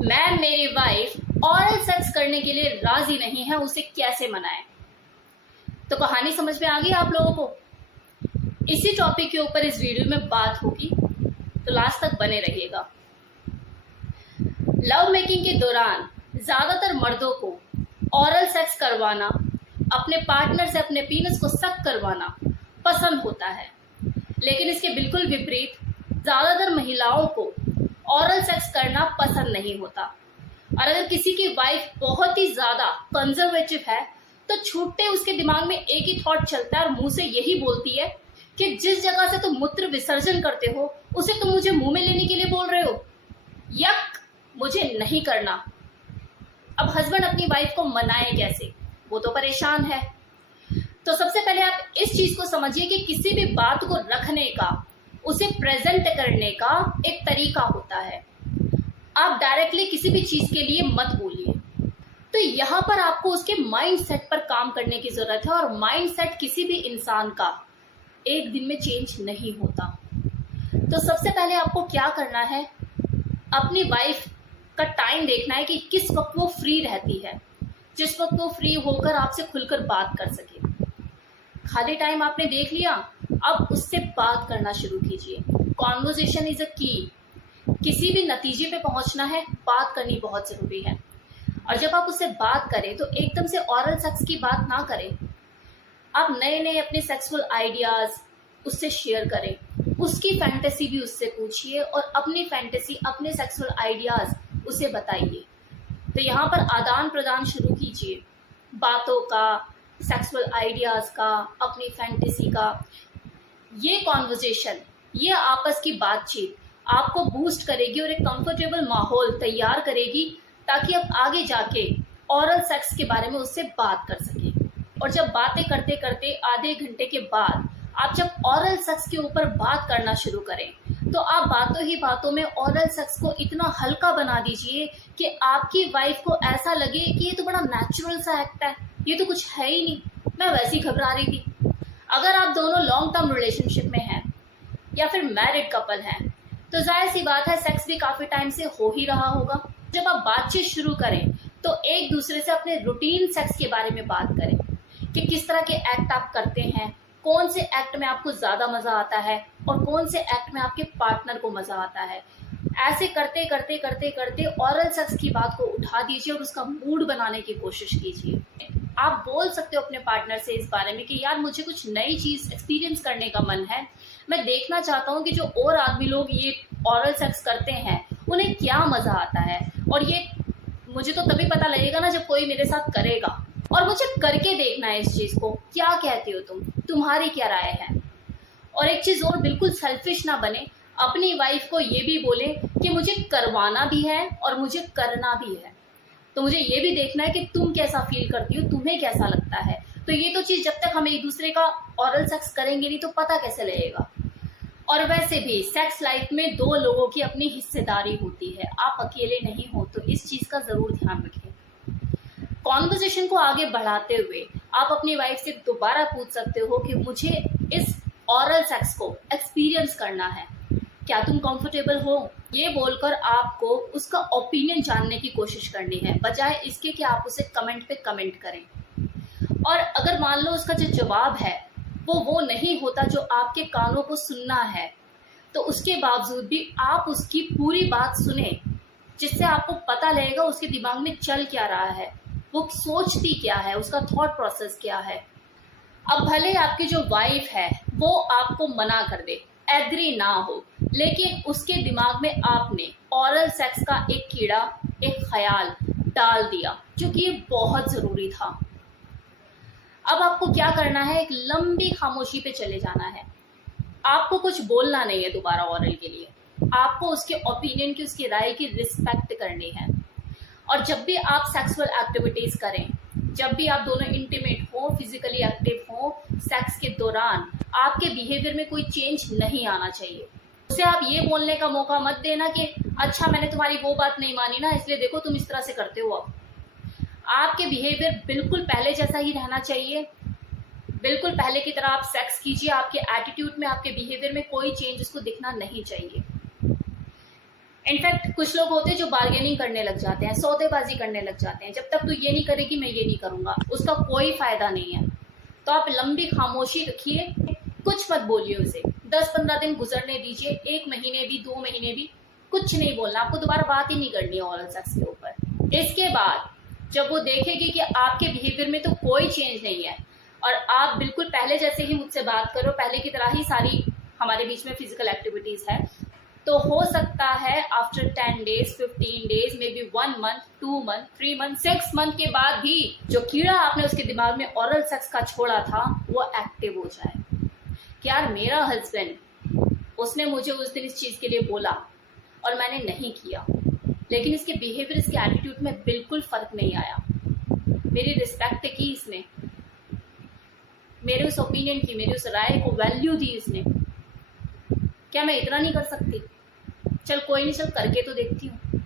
Ma'am मेरी wife ऑरल sex करने के लिए राजी नहीं है, उसे कैसे मनाएं? तो कहानी समझ में आ गई आप लोगों को? इसी टॉपिक के ऊपर इस वीडियो में बात होगी, तो लास्ट तक बने रहिएगा। लव मेकिंग के दौरान ज्यादातर मर्दों को ऑरल सेक्स करवाना, अपने पार्टनर से अपने पीनस को सक करवाना पसंद होता है, लेकिन इसके बिल्कुल विपरीत ज्यादातर महिलाओं को ऑरल सेक्स करना पसंद नहीं होता। और अगर किसी की वाइफ बहुत ही ज्यादा कंजर्वेटिव है तो छूटते उसके दिमाग में एक ही थॉट चलता है और मुंह से यही बोलती है कि जिस जगह से तुम मूत्र विसर्जन करते हो उसे तुम मुझे मुंह में लेने के लिए बोल रहे हो। यक, मुझे नहीं करना। अब हस्बैंड अपनी वाइफ को मनाए कैसे? वो तो परेशान है। तो सबसे पहले आप इस चीज को समझिए कि किसी भी बात को रखने का, उसे प्रेजेंट करने का एक तरीका होता है। आप डायरेक्टली किसी भी चीज के लिए मत बोलिए। तो यहाँ पर आपको उसके माइंड सेट पर काम करने की जरूरत है, और माइंड सेट किसी भी इंसान का एक दिन में चेंज नहीं होता। तो सबसे पहले आपको क्या करना है, अपनी वाइफ का टाइम देखना है कि किस वक्त वो फ्री रहती है, जिस वक्त वो फ्री होकर आपसे खुलकर बात कर सके। खाली टाइम आपने देख लिया, अब उससे बात करना शुरू कीजिए। कॉन्वर्जेशन इज अ की। किसी भी नतीजे पे पहुंचना है, बात करनी बहुत जरूरी है। और जब आप उससे बात करें तो एकदम से ऑरल सेक्स की बात ना करें। आप नए नए अपने सेक्सुअल आइडियाज उससे शेयर करें, उसकी फैंटेसी भी उससे पूछिए और अपनी फैंटेसी, अपने सेक्सुअल आइडियाज उसे बताइए। तो यहाँ पर आदान प्रदान शुरू कीजिए, बातों का, सेक्सुअल आइडियाज का, अपनी फैंटेसी का। ये कॉन्वर्जेशन, ये आपस की बातचीत आपको बूस्ट करेगी और एक कंफर्टेबल माहौल तैयार करेगी, ताकि आप आगे जाके ऑरल सेक्स के बारे में उससे बात कर सकें। और जब बातें करते करते आधे घंटे के बाद आप जब ऑरल सेक्स के ऊपर बात करना शुरू करें, तो आप बातों ही बातों में ऑरल सेक्स को इतना हल्का बना दीजिए कि आपकी वाइफ को ऐसा लगे कि ये तो बड़ा नेचुरल सा एक्ट है, ये तो कुछ है ही नहीं, मैं वैसी घबरा रही थी। अगर आप दोनों लॉन्ग टर्म रिलेशनशिप में हैं या फिर मैरिड कपल हैं, तो जाहिर सी बात है सेक्स भी काफी टाइम से हो ही रहा होगा। जब आप बातचीत शुरू करें तो एक दूसरे से अपने रूटीन सेक्स के बारे में बात करें कि किस तरह के एक्ट आप करते हैं, कौन से एक्ट में आपको ज्यादा मजा आता है और कौन से एक्ट में आपके पार्टनर को मजा आता है। ऐसे करते करते करते करते ऑरल सेक्स की बात को उठा दीजिए और उसका मूड बनाने की कोशिश कीजिए। आप बोल सकते हो अपने पार्टनर से इस बारे में कि यार मुझे कुछ नई चीज एक्सपीरियंस करने का मन है, मैं देखना चाहता हूँ कि जो और आदमी लोग ये ऑरल सेक्स करते हैं उन्हें क्या मजा आता है, और ये मुझे तो तभी पता लगेगा ना जब कोई मेरे साथ करेगा, और मुझे करके देखना है इस चीज को। क्या कहती हो तुम, तुम्हारी क्या राय है? और एक चीज और, बिल्कुल सेल्फिश ना बने, अपनी वाइफ को ये भी बोले कि मुझे करवाना भी है और मुझे करना भी है, तो मुझे ये भी देखना है कि तुम कैसा फील करती हो, तुम्हें कैसा लगता है। तो ये तो चीज जब तक हम एक दूसरे का ऑरल सेक्स करेंगे नहीं तो पता कैसे लगेगा। और वैसे भी सेक्स लाइफ में दो लोगों की अपनी हिस्सेदारी होती है, आप अकेले नहीं हो, तो इस चीज का जरूर ध्यान रखें। कॉन्वर्जेशन को आगे बढ़ाते हुए आप अपनी वाइफ से दोबारा पूछ सकते हो कि मुझे इस ऑरल सेक्स को एक्सपीरियंस करना है, क्या तुम कंफर्टेबल हो? ये बोलकर आपको उसका ओपिनियन जानने की कोशिश करनी है, बजाय इसके कि आप उसे कमेंट पे कमेंट करें। और अगर मान लो उसका जो जवाब है वो नहीं होता जो आपके कानों को सुनना है, तो उसके बावजूद भी आप उसकी पूरी बात सुने, जिससे आपको पता लगेगा उसके दिमाग में चल क्या रहा है, वो सोचती क्या है, उसका थॉट प्रोसेस क्या है। अब भले आपकी जो वाइफ है वो आपको मना कर दे, एग्री ना हो, लेकिन उसके दिमाग में आपने ऑरल सेक्स का एक कीड़ा, एक ख्याल डाल दिया, जो कि ये बहुत जरूरी था। अब आपको क्या करना है, एक लंबी खामोशी पे चले जाना है। आपको कुछ बोलना नहीं है दोबारा ऑरल के लिए, आपको उसके ओपिनियन की, उसकी राय की रिस्पेक्ट करनी है। और जब भी आप सेक्सुअल एक्टिविटीज करें, जब भी आप दोनों इंटीमेट हो, फिजिकली एक्टिव हो, सेक्स के दौरान आपके बिहेवियर में कोई चेंज नहीं आना चाहिए। उसे आप ये बोलने का मौका मत देना कि अच्छा मैंने तुम्हारी वो बात नहीं मानी ना, इसलिए देखो तुम इस तरह से करते हो। अब आपके बिहेवियर बिल्कुल पहले जैसा ही रहना चाहिए, बिल्कुल पहले की तरह आप सेक्स कीजिए। आपके एटीट्यूड में, आपके बिहेवियर में कोई चेंज उसको दिखना नहीं चाहिए। इनफैक्ट कुछ लोग होते हैं जो बार्गेनिंग करने लग जाते हैं, सौदेबाजी करने लग जाते हैं, जब तक तू ये नहीं करेगी मैं ये नहीं करूंगा, उसका कोई फायदा नहीं है। तो आप लंबी खामोशी रखिए, कुछ मत बोलिए उसे, 10-15 दिन गुजरने दीजिए, 1 महीने भी, 2 महीने भी, कुछ नहीं बोलना, आपको दोबारा बात ही नहीं करनी है ओरल सेक्स के ऊपर। इसके बाद जब वो देखेगी कि आपके बिहेवियर में तो कोई चेंज नहीं है और आप बिल्कुल पहले जैसे ही मुझसे बात करो, पहले की तरह ही सारी हमारे बीच में फिजिकल एक्टिविटीज है, तो हो सकता है after 10 days, 15 days, may be 1 month, 2 month, 3 month, 6 month के बाद भी जो कीड़ा आपने उसके दिमाग में ओरल सेक्स का छोड़ा था वो एक्टिव हो जाए कि यार मेरा हस्बैंड, उसने मुझे उस दिन इस चीज के लिए बोला और मैंने नहीं किया, लेकिन इसके बिहेवियर, इसके एटीट्यूड में बिल्कुल फर्क नहीं आया, मेरी रिस्पेक्ट की इसने, मेरे उस ओपिनियन की, मेरी उस राय को वैल्यू दी इसने, क्या मैं इतना नहीं कर सकती? चल कोई नहीं, चल करके तो देखती हूँ।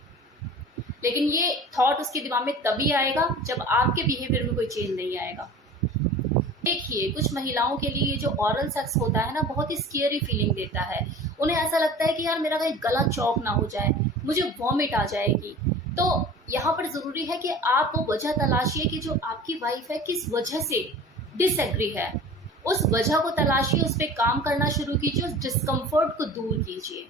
लेकिन ये थॉट उसके दिमाग में तभी आएगा जब आपके बिहेवियर में कोई चेंज नहीं आएगा। देखिए, कुछ महिलाओं के लिए जो ओरल सेक्स होता है ना, बहुत ही स्केरी फीलिंग देता है। उन्हें ऐसा लगता है कि यार मेरा कहीं गला चौक ना हो जाए, मुझे वॉमिट आ जाएगी। तो यहाँ पर जरूरी है कि आप वो वजह तलाशिए कि जो आपकी वाइफ है किस वजह से डिसएग्री है, उस वजह को तलाशिए, उस पर काम करना शुरू कीजिए, उस डिस्कम्फर्ट को दूर कीजिए।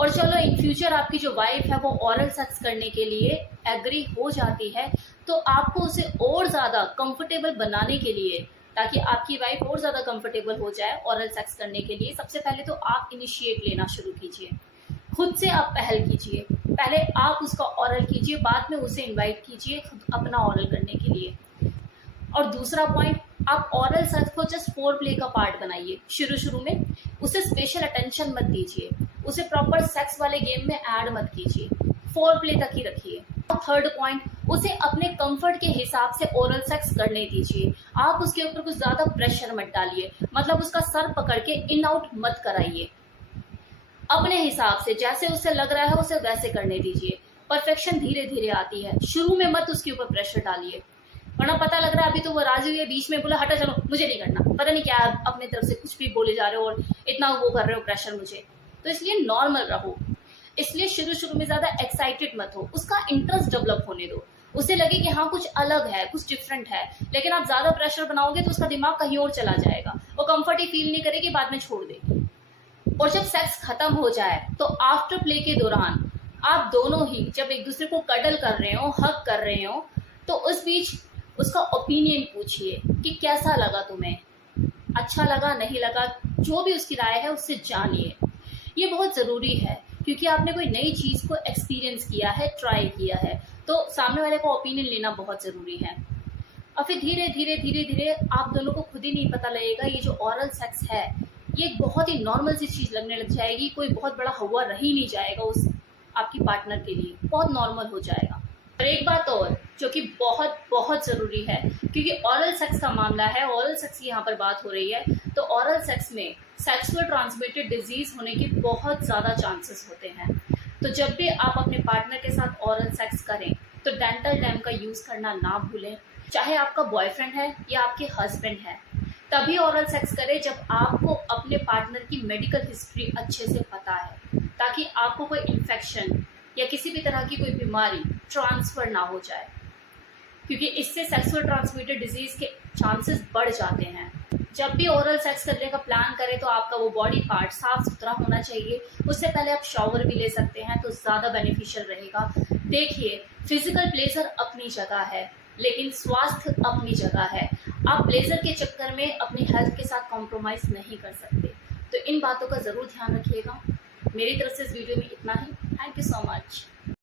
और चलो इन फ्यूचर आपकी जो वाइफ है वो ओरल सेक्स करने के लिए एग्री हो जाती है, तो आपको उसे और ज़्यादा कंफर्टेबल बनाने के लिए, ताकि आपकी वाइफ और ज़्यादा कंफर्टेबल हो जाए ओरल सेक्स करने के लिए, सबसे पहले तो आप इनिशिएट लेना शुरू कीजिए, खुद से आप पहल कीजिए। पहले आप उसका ओरल कीजिए, बाद में उसे इनवाइट कीजिए अपना ओरल करने के लिए। और दूसरा पॉइंट, आप ओरल सेक्स को जस्ट फोर प्ले का पार्ट बनाइए। शुरू में उसे स्पेशल अटेंशन मत दीजिए, उसे प्रॉपर सेक्स वाले गेम में ऐड मत कीजिए, फोर प्ले तक ही रखिए। थर्ड पॉइंट, उसे अपने कंफर्ट के हिसाब से ओरल सेक्स करने दीजिए। आप उसके ऊपर कुछ ज्यादा प्रेशर मत डालिए, मतलब उसका सर पकड़ के इन आउट मत कराइए। अपने हिसाब से जैसे उसे लग रहा है उसे वैसे करने दीजिए। परफेक्शन धीरे धीरे आती है, शुरू में मत उसके ऊपर प्रेशर डालिए, वरना पता लग रहा है अभी तो वो राजी हुई है, बीच में बोला हटा चलो मुझे नहीं करना, पता नहीं क्या अपने तरफ से कुछ भी बोले जा रहे हो और इतना वो कर रहे हो प्रेशर मुझे। तो इसलिए नॉर्मल रहो, इसलिए शुरू में ज्यादा एक्साइटेड मत हो, उसका इंटरेस्ट डेवलप होने दो, उसे लगे कि हाँ कुछ अलग है, कुछ डिफरेंट है। लेकिन आप ज्यादा प्रेशर बनाओगे तो उसका दिमाग कहीं और चला जाएगा, वो कंफर्ट ही फील नहीं करेगी, बाद में छोड़ देगी। और जब सेक्स खत्म हो जाए तो आफ्टर प्ले के दौरान आप दोनों ही जब एक दूसरे को कडल कर रहे हो, हग कर रहे हो, तो उस बीच उसका ओपिनियन पूछिए कि कैसा लगा तुम्हें, अच्छा लगा, नहीं लगा, जो भी उसकी राय है उससे जानिए। ये बहुत ज़रूरी है क्योंकि आपने कोई नई चीज़ को एक्सपीरियंस किया है, ट्राई किया है, तो सामने वाले का ओपिनियन लेना बहुत ज़रूरी है। और फिर धीरे धीरे आप दोनों को खुद ही नहीं पता लगेगा, ये जो ओरल सेक्स है ये बहुत ही नॉर्मल सी चीज़ लगने लग जाएगी, कोई बहुत बड़ा हवा रह ही नहीं जाएगा उस आपकी पार्टनर के लिए, बहुत नॉर्मल हो जाएगा। और एक बात और जो कि बहुत बहुत ज़रूरी है, क्योंकि ओरल सेक्स का मामला है, ओरल सेक्स की यहाँ पर बात हो रही है, तो ओरल सेक्स में सेक्सुअल ट्रांसमिटेड डिजीज होने के बहुत ज़्यादा चांसेस होते हैं। तो जब भी आप अपने पार्टनर के साथ ओरल सेक्स करें तो डेंटल टैम का यूज़ करना ना भूलें, चाहे आपका बॉयफ्रेंड है या आपके हस्बैंड है। तभी ओरल सेक्स करें जब आपको अपने पार्टनर की मेडिकल हिस्ट्री अच्छे से पता है, ताकि आपको कोई इन्फेक्शन या किसी भी तरह की कोई बीमारी ट्रांसफ़र ना हो जाए, क्योंकि इससे सेक्सुअल ट्रांसमिटेड डिजीज़ के चांसेस बढ़ जाते हैं। जब भी ओरल सेक्स करने का प्लान करें तो आपका वो बॉडी पार्ट साफ सुथरा होना चाहिए। उससे पहले आप शावर भी ले सकते हैं तो ज़्यादा बेनिफिशियल रहेगा। देखिए, फिजिकल प्लेजर अपनी जगह है, लेकिन स्वास्थ्य अपनी जगह है। आप प्लेजर के चक्कर में अपनी हेल्थ के साथ कॉम्प्रोमाइज़ नहीं कर सकते। तो इन बातों का ज़रूर ध्यान रखिएगा। मेरी तरफ से इस वीडियो में इतना ही। Thank you so much.